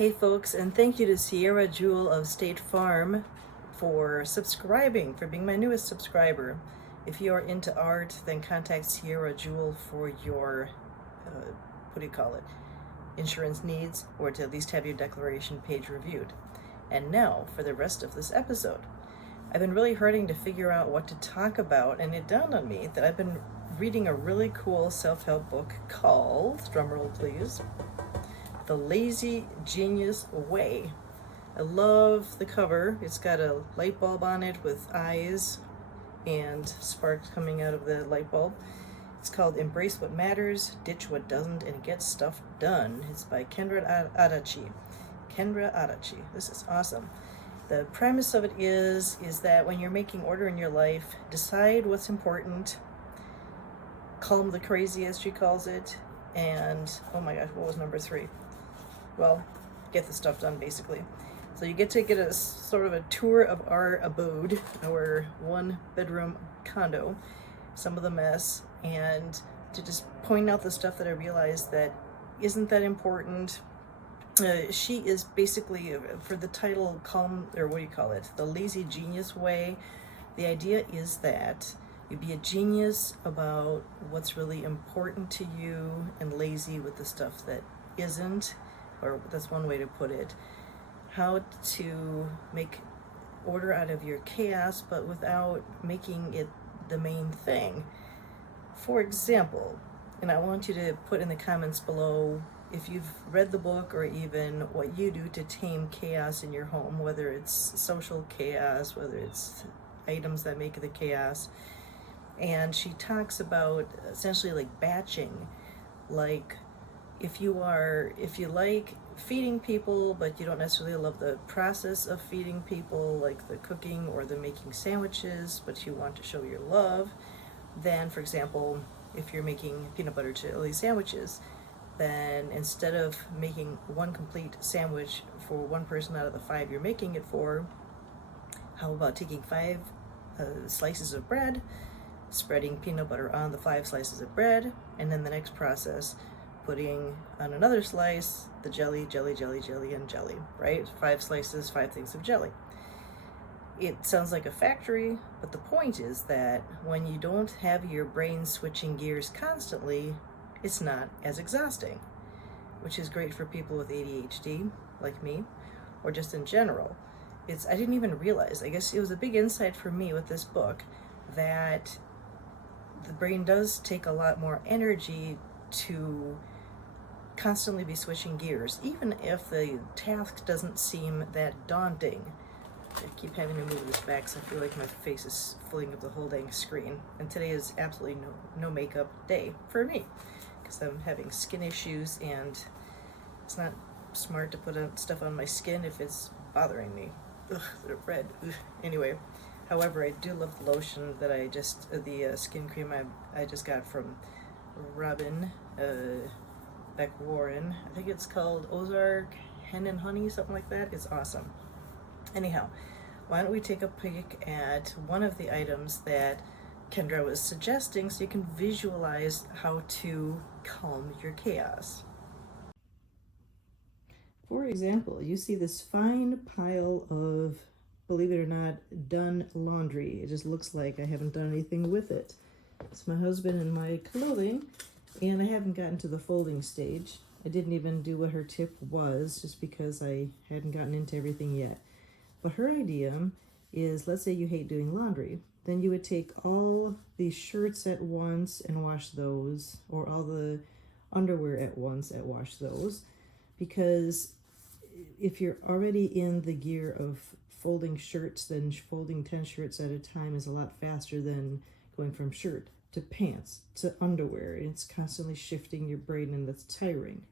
Hey folks, and thank you to Sierra Jewel of State Farm for subscribing, for being my newest subscriber. If you are into art, then contact Sierra Jewel for your, insurance needs, or to at least have your declaration page reviewed. And now for the rest of this episode. I've been really hurting to figure out what to talk about, and it dawned on me that I've been reading a really cool self-help book called, drumroll please, The Lazy Genius Way. I love the cover. It's got a light bulb on it with eyes and sparks coming out of the light bulb. It's called Embrace What Matters, Ditch What Doesn't, and Get Stuff Done. It's by Kendra Adachi. Kendra Adachi. This is awesome. The premise of it is that when you're making order in your life, decide what's important, calm the crazy, as she calls it, and oh my gosh, what was number 3? Well, get the stuff done, basically. So you get to get a sort of a tour of our abode, our 1-bedroom condo, some of the mess, and to just point out the stuff that I realized that isn't that important. She is basically, for the title, The Lazy Genius Way. The idea is that you be a genius about what's really important to you and lazy with the stuff that isn't, or that's one way to put it. How to make order out of your chaos, but without making it the main thing. For example, and I want you to put in the comments below if you've read the book or even what you do to tame chaos in your home, whether it's social chaos, whether it's items that make the chaos. And she talks about essentially like batching, like if you like feeding people, but you don't necessarily love the process of feeding people, like the cooking or the making sandwiches, but you want to show your love, then, for example, if you're making peanut butter jelly sandwiches, then instead of making one complete sandwich for one person out of the 5 you're making it for, how about taking 5 slices of bread, spreading peanut butter on the 5 slices of bread, and then the next process, putting on another slice the jelly, and jelly, right? 5 slices, 5 things of jelly. It sounds like a factory, but the point is that when you don't have your brain switching gears constantly, it's not as exhausting, which is great for people with ADHD, like me, or just in general. I didn't even realize, I guess it was a big insight for me with this book, that the brain does take a lot more energy to constantly be switching gears, even if the task doesn't seem that daunting. I keep having to move this back, so I feel like my face is filling up the whole dang screen. And today is absolutely no makeup day for me, because I'm having skin issues, and it's not smart to put stuff on my skin if it's bothering me. Ugh, they're red. Ugh. Anyway, however, I do love the lotion that the skin cream I just got from Robin Beck Warren. I think it's called Ozark Hen and Honey, something like that. It's awesome. Anyhow, why don't we take a peek at one of the items that Kendra was suggesting so you can visualize how to calm your chaos. For example, you see this fine pile of, believe it or not, done laundry. It just looks like I haven't done anything with it. It's my husband and my clothing, and I haven't gotten to the folding stage. I didn't even do what her tip was, just because I hadn't gotten into everything yet. But her idea is, let's say you hate doing laundry, then you would take all the shirts at once and wash those, or all the underwear at once and wash those, because if you're already in the gear of folding shirts, then folding 10 shirts at a time is a lot faster than going from shirt to pants to underwear. It's constantly shifting your brain, and that's tiring.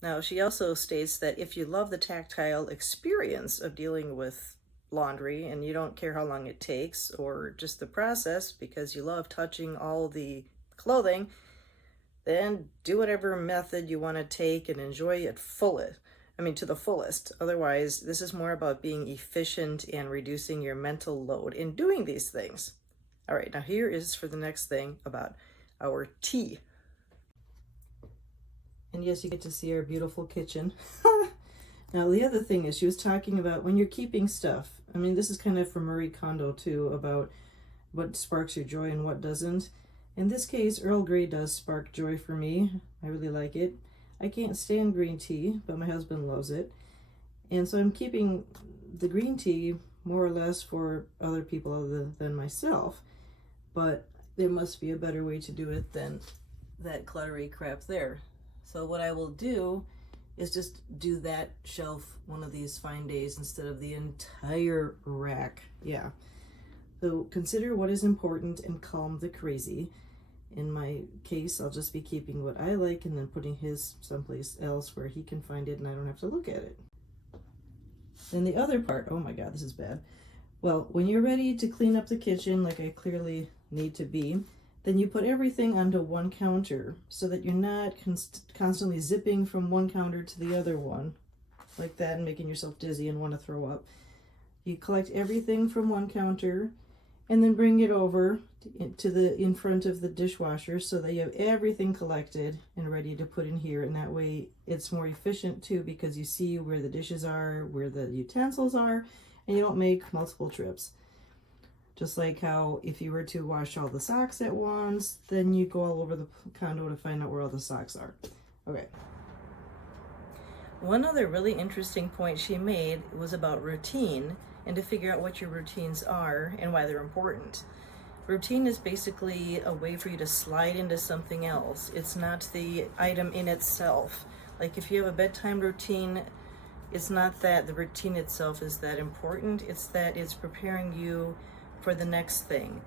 Now, she also states that if you love the tactile experience of dealing with laundry and you don't care how long it takes or just the process because you love touching all the clothing, then do whatever method you want to take and enjoy it to the fullest. Otherwise, this is more about being efficient and reducing your mental load in doing these things. All right, now here is for the next thing about our tea. And yes, you get to see our beautiful kitchen. Now, the other thing is she was talking about when you're keeping stuff. I mean, this is kind of from Marie Kondo, too, about what sparks your joy and what doesn't. In this case, Earl Grey does spark joy for me. I really like it. I can't stand green tea, but my husband loves it. And so I'm keeping the green tea more or less for other people other than myself. But there must be a better way to do it than that cluttery crap there. So what I will do is just do that shelf one of these fine days instead of the entire rack. Yeah. So consider what is important and calm the crazy. In my case, I'll just be keeping what I like and then putting his someplace else where he can find it and I don't have to look at it. Then the other part, oh my God, this is bad. Well, when you're ready to clean up the kitchen, like I clearly need to be, then you put everything onto one counter so that you're not constantly zipping from one counter to the other one like that and making yourself dizzy and want to throw up. You collect everything from one counter and then bring it over to the in front of the dishwasher so that you have everything collected and ready to put in here. And that way it's more efficient too, because you see where the dishes are, where the utensils are, and you don't make multiple trips. Just like how if you were to wash all the socks at once, then you go all over the condo to find out where all the socks are. Okay. One other really interesting point she made was about routine and to figure out what your routines are and why they're important. Routine is basically a way for you to slide into something else. It's not the item in itself. Like if you have a bedtime routine, it's not that the routine itself is that important. It's that it's preparing you for the next thing.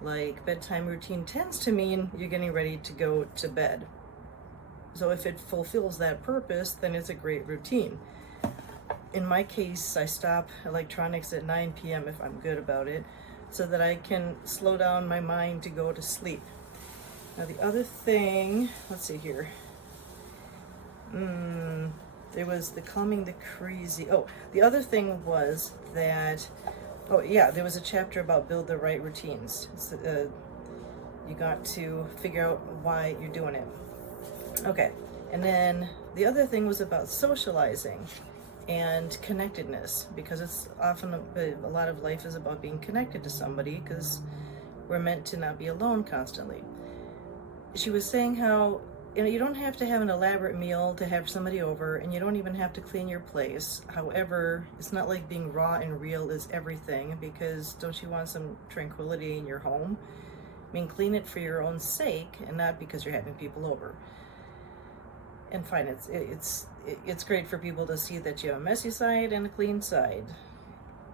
Like bedtime routine tends to mean you're getting ready to go to bed. So if it fulfills that purpose, then it's a great routine. In my case, I stop electronics at 9 p.m. if I'm good about it, so that I can slow down my mind to go to sleep. Now the other thing, let's see here. There was the calming the crazy. Oh, the other thing was that, oh yeah, there was a chapter about build the right routines. You got to figure out why you're doing it. Okay, and then the other thing was about socializing and connectedness, because it's often a lot of life is about being connected to somebody, because we're meant to not be alone constantly. She was saying how you don't have to have an elaborate meal to have somebody over, and you don't even have to clean your place. However, it's not like being raw and real is everything, because don't you want some tranquility in your home? I mean, clean it for your own sake and not because you're having people over. And fine, it's great for people to see that you have a messy side and a clean side,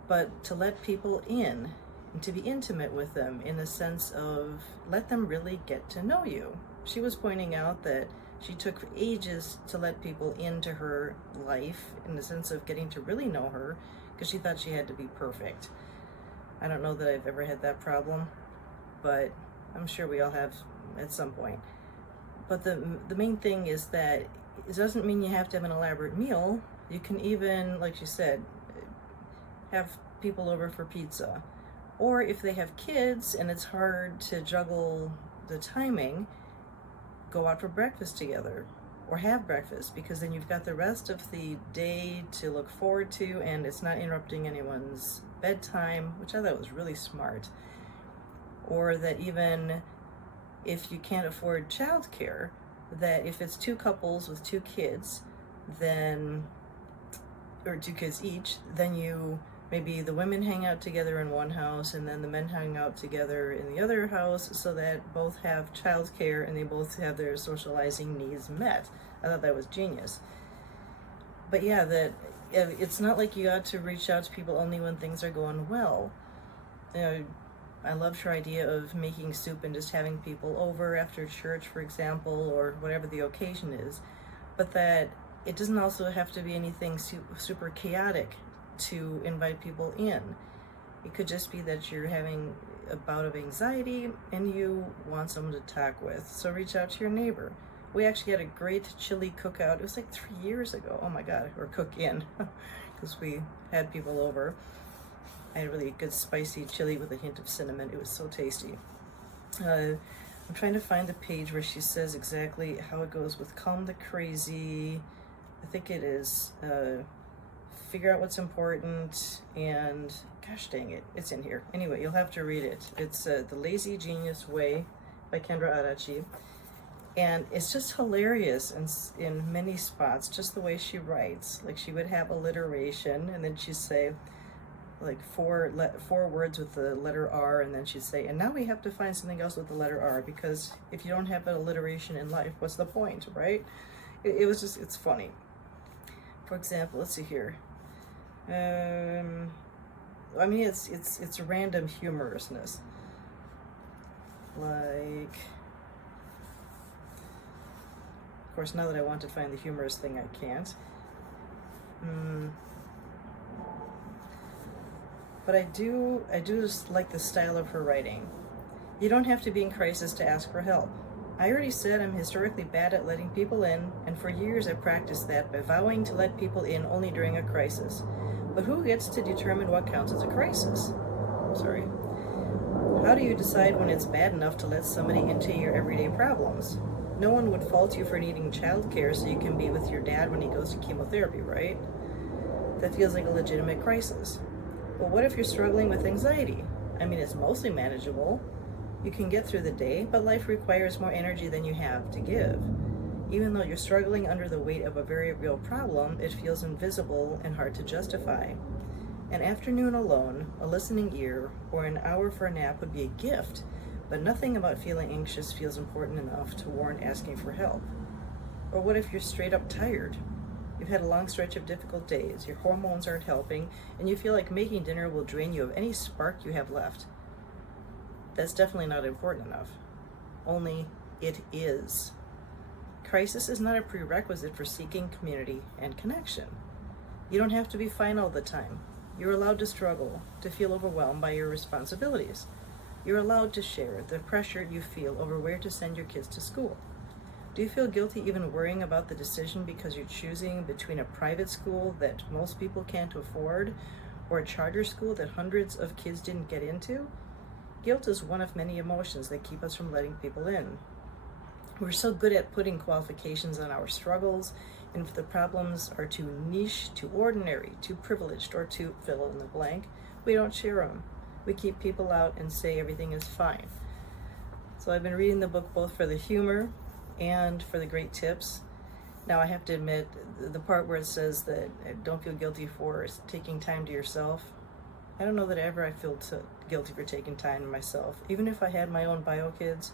but to let people in and to be intimate with them in the sense of let them really get to know you. She was pointing out that she took ages to let people into her life in the sense of getting to really know her, because she thought she had to be perfect. I don't know that I've ever had that problem, but I'm sure we all have at some point. But the main thing is that it doesn't mean you have to have an elaborate meal. You can even, like she said, have people over for pizza. Or if they have kids and it's hard to juggle the timing, go out for breakfast together or have breakfast, because then you've got the rest of the day to look forward to and it's not interrupting anyone's bedtime, which I thought was really smart. Or that even if you can't afford childcare, that if it's two couples with two kids, then, or two kids each, then you, maybe the women hang out together in one house and then the men hang out together in the other house, so that both have childcare and they both have their socializing needs met. I thought that was genius. But yeah, that it's not like you got to reach out to people only when things are going well. I loved her idea of making soup and just having people over after church, for example, or whatever the occasion is, but that it doesn't also have to be anything super chaotic to invite people in. It could just be that you're having a bout of anxiety and you want someone to talk with, so reach out to your neighbor. We actually had a great chili cookout. It was like 3 years ago. Oh my God, or cook-in, because we had people over. I had really good spicy chili with a hint of cinnamon. It was so tasty. I'm trying to find the page where she says exactly how it goes with calm the crazy. I think it is figure out what's important, and gosh dang it, it's in here. Anyway, you'll have to read it. It's The Lazy Genius Way by Kendra Adachi. And it's just hilarious in many spots, just the way she writes. Like, she would have alliteration, and then she'd say like four words with the letter R, and then she'd say, and now we have to find something else with the letter R, because if you don't have an alliteration in life, what's the point, right? It was just, it's funny. For example, let's see here. I mean, it's random humorousness. Like, of course, now that I want to find the humorous thing, I can't. But I do just like the style of her writing. You don't have to be in crisis to ask for help. I already said I'm historically bad at letting people in, and for years I practiced that by vowing to let people in only during a crisis. But who gets to determine what counts as a crisis? Sorry. How do you decide when it's bad enough to let somebody into your everyday problems? No one would fault you for needing childcare so you can be with your dad when he goes to chemotherapy, right? That feels like a legitimate crisis. But what if you're struggling with anxiety? I mean, it's mostly manageable. You can get through the day, but life requires more energy than you have to give. Even though you're struggling under the weight of a very real problem, it feels invisible and hard to justify. An afternoon alone, a listening ear, or an hour for a nap would be a gift, but nothing about feeling anxious feels important enough to warrant asking for help. Or what if you're straight up tired? You've had a long stretch of difficult days, your hormones aren't helping, and you feel like making dinner will drain you of any spark you have left. That's definitely not important enough. Only it is. Crisis is not a prerequisite for seeking community and connection. You don't have to be fine all the time. You're allowed to struggle, to feel overwhelmed by your responsibilities. You're allowed to share the pressure you feel over where to send your kids to school. Do you feel guilty even worrying about the decision because you're choosing between a private school that most people can't afford or a charter school that hundreds of kids didn't get into? Guilt is one of many emotions that keep us from letting people in. We're so good at putting qualifications on our struggles, and if the problems are too niche, too ordinary, too privileged, or too fill in the blank, we don't share them. We keep people out and say everything is fine. So I've been reading the book both for the humor and for the great tips. Now I have to admit, the part where it says that don't feel guilty for taking time to yourself, I don't know that ever I feel guilty for taking time to myself. Even if I had my own bio kids,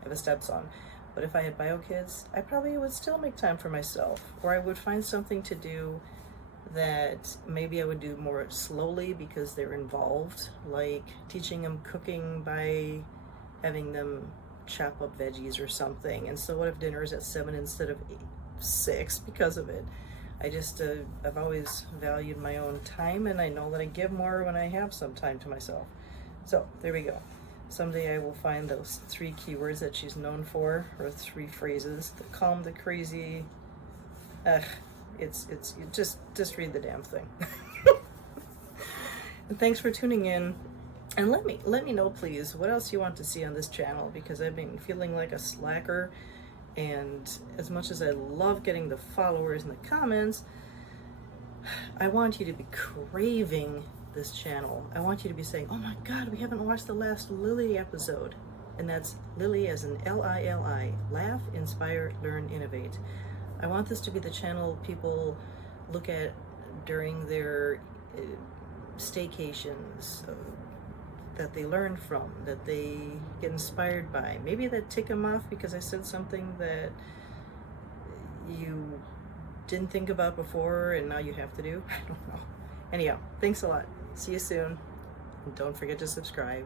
I have a stepson, but if I had bio kids, I probably would still make time for myself, or I would find something to do that maybe I would do more slowly because they're involved, like teaching them cooking by having them chop up veggies or something. And so what if dinner is at 7 instead of 6 because of it? I've always valued my own time, and I know that I give more when I have some time to myself. So there we go. Someday I will find those 3 keywords that she's known for, or 3 phrases: the calm, the crazy. Just read the damn thing. And thanks for tuning in. And let me know, please, what else you want to see on this channel, because I've been feeling like a slacker. And as much as I love getting the followers and the comments, I want you to be craving this channel. I want you to be saying, oh my God, we haven't watched the last Lily episode. And that's Lily as in Lili, laugh, inspire, learn, innovate. I want this to be the channel people look at during their staycations, that they learn from, that they get inspired by. Maybe that tick them off because I said something that you didn't think about before and now you have to do. I don't know. Anyhow, thanks a lot. See you soon. And don't forget to subscribe.